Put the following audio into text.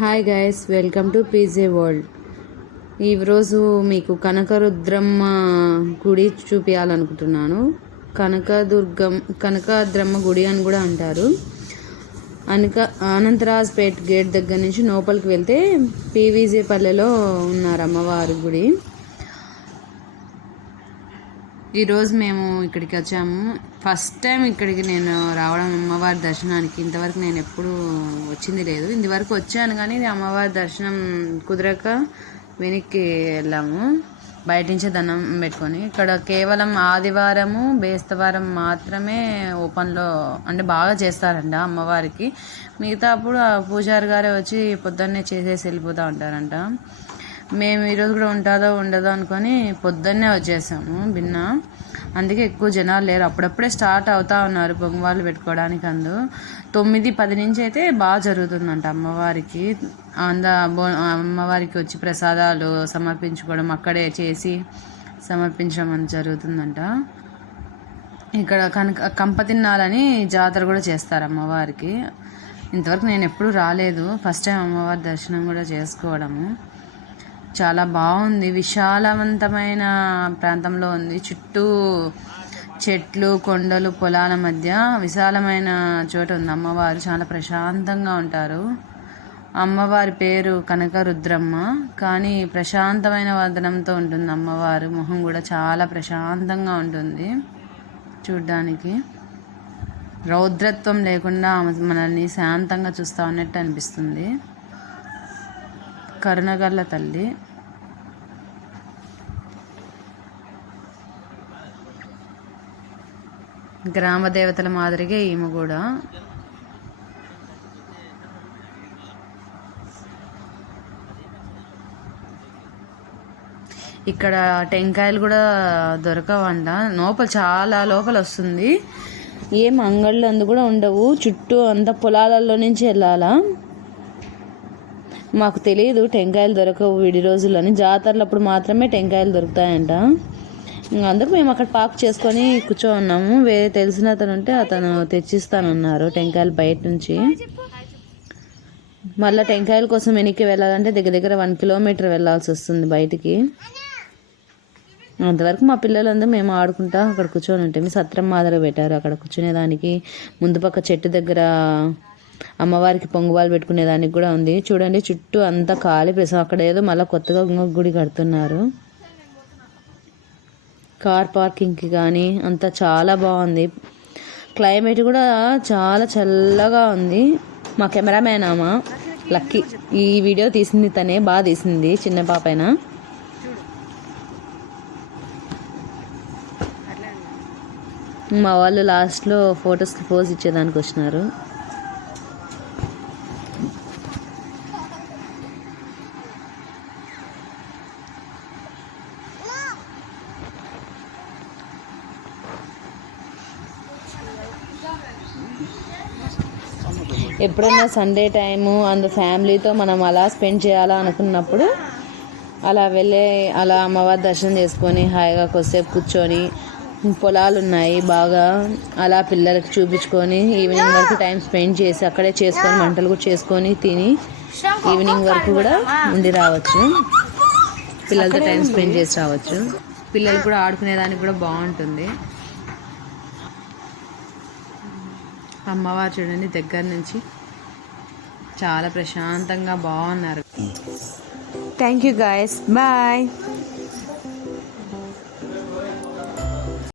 Hi guys, welcome to PJ world. ఈరోజు మీకు కనకరుద్రమ్మ గుడి చూపించాలనుకుంటున్నాను. కనకద్రమ్మ గుడి అని కూడా అంటారు. అనంతరాజ్పేట్ గేట్ దగ్గర నుంచి లోపలికి వెళ్తే పీవీజే పల్లెలో ఉన్నారు అమ్మవారి గుడి. ఈరోజు మేము ఇక్కడికి వచ్చాము. ఫస్ట్ టైం ఇక్కడికి నేను రావడం అమ్మవారి దర్శనానికి. ఇంతవరకు నేను ఎప్పుడు వచ్చింది లేదు. ఇంతవరకు వచ్చాను కానీ అమ్మవారి దర్శనం కుదరక వెనక్కి వెళ్ళాము, బయట నుంచే దండం పెట్టుకొని. ఇక్కడ కేవలం ఆదివారము బేస్తవారం మాత్రమే ఓపెన్లో అంటే బాగా చేస్తారంట అమ్మవారికి. మిగతా అప్పుడు ఆ పూజారి గారే వచ్చి పొద్దున్నే చేసేసి వెళ్ళిపోతూ ఉంటారంట. మేము ఈరోజు కూడా ఉంటుందో ఉండదో అనుకొని పొద్దున్నే వచ్చేసాము భిన్న. అందుకే ఎక్కువ జనాలు లేరు. అప్పుడప్పుడే స్టార్ట్ అవుతా ఉన్నారు పొంగవాళ్ళు పెట్టుకోవడానికి. 9-10 నుంచి అయితే బాగా జరుగుతుందంట అమ్మవారికి. అమ్మవారికి వచ్చి ప్రసాదాలు సమర్పించుకోవడం, అక్కడే చేసి సమర్పించడం అని జరుగుతుందంట. ఇక్కడ కంపతిన్నాలని జాతర కూడా చేస్తారు అమ్మవారికి. ఇంతవరకు నేను ఎప్పుడు రాలేదు, ఫస్ట్ టైం అమ్మవారి దర్శనం కూడా చేసుకోవడము. చాలా బాగుంది, విశాలవంతమైన ప్రాంతంలో ఉంది. చుట్టూ చెట్లు, కొండలు, పొలాల మధ్య విశాలమైన చోట ఉంది అమ్మవారు. చాలా ప్రశాంతంగా ఉంటారు. అమ్మవారి పేరు కనకరుద్రమ్మ, కానీ ప్రశాంతమైన వదనంతో ఉంటుంది అమ్మవారు. మొహం కూడా చాలా ప్రశాంతంగా ఉంటుంది చూడ్డానికి. రౌద్రత్వం లేకుండా మనల్ని శాంతంగా చూస్తూ ఉన్నట్టు అనిపిస్తుంది. కరుణగల్ల తల్లి. గ్రామ దేవతల మాదిరిగా ఈమె కూడా. ఇక్కడ టెంకాయలు కూడా దొరకవంట. చాలా లోపల వస్తుంది. ఏం అంగళ్ళు అందు కూడా ఉండవు. చుట్టూ అంత పొలాలలో నుంచి వెళ్ళాలా. మాకు తెలియదు టెంకాయలు దొరకవు విడి రోజుల్లోని. జాతరలప్పుడు మాత్రమే టెంకాయలు దొరుకుతాయంట. అందుకు మేము అక్కడ పార్క్ చేసుకొని కూర్చో ఉన్నాము. వేరే తెలిసిన అతను ఉంటే అతను తెచ్చిస్తానన్నారు టెంకాయలు బయట నుంచి. మళ్ళీ టెంకాయల కోసం వెనక్కి వెళ్ళాలంటే దగ్గర 1 కిలోమీటర్ వెళ్ళాల్సి వస్తుంది బయటికి. అంతవరకు మా పిల్లలందరూ మేము ఆడుకుంటా అక్కడ కూర్చొని ఉంటాము. సత్రం మాదిరి పెట్టారు అక్కడ కూర్చునేదానికి. ముందు పక్క చెట్టు దగ్గర అమ్మవారికి పొంగువాలు పెట్టుకునేదానికి కూడా ఉంది. చూడండి చుట్టూ అంతా ఖాళీ ప్రదేశం. అక్కడ ఏదో మళ్ళీ కొత్తగా గుడి కడుతున్నారు. కార్ పార్కింగ్కి కానీ అంతా చాలా బాగుంది. క్లైమేట్ కూడా చాలా చల్లగా ఉంది. మా కెమెరామ్యాన్ ఆమె లక్కీ. ఈ వీడియో తీసింది తనే, బాగా తీసింది, చిన్న పాపైనా. మా వాళ్ళు లాస్ట్లో ఫొటోస్కి పోజ్ ఇచ్చేదానికి వచ్చినారు. ఎప్పుడైనా సండే టైము ఫ్యామిలీతో మనం అలా స్పెండ్ చేయాలా అనుకున్నప్పుడు అలా అమ్మవారి దర్శనం చేసుకొని హాయిగా కొద్దిసేపు కూర్చొని, పొలాలు ఉన్నాయి బాగా, అలా పిల్లలకి చూపించుకొని ఈవినింగ్ వరకు టైం స్పెండ్ చేసి అక్కడే చేసుకొని వంటలు కూడా చేసుకొని తిని ఈవినింగ్ వరకు కూడా ఉండి రావచ్చు. పిల్లలతో టైం స్పెండ్ చేసి రావచ్చు. పిల్లలు కూడా ఆడుకునేదానికి కూడా బాగుంటుంది. అమ్మవారు చూడండి దగ్గర నుంచి చాలా ప్రశాంతంగా బాగున్నారు. Thank you guys, bye.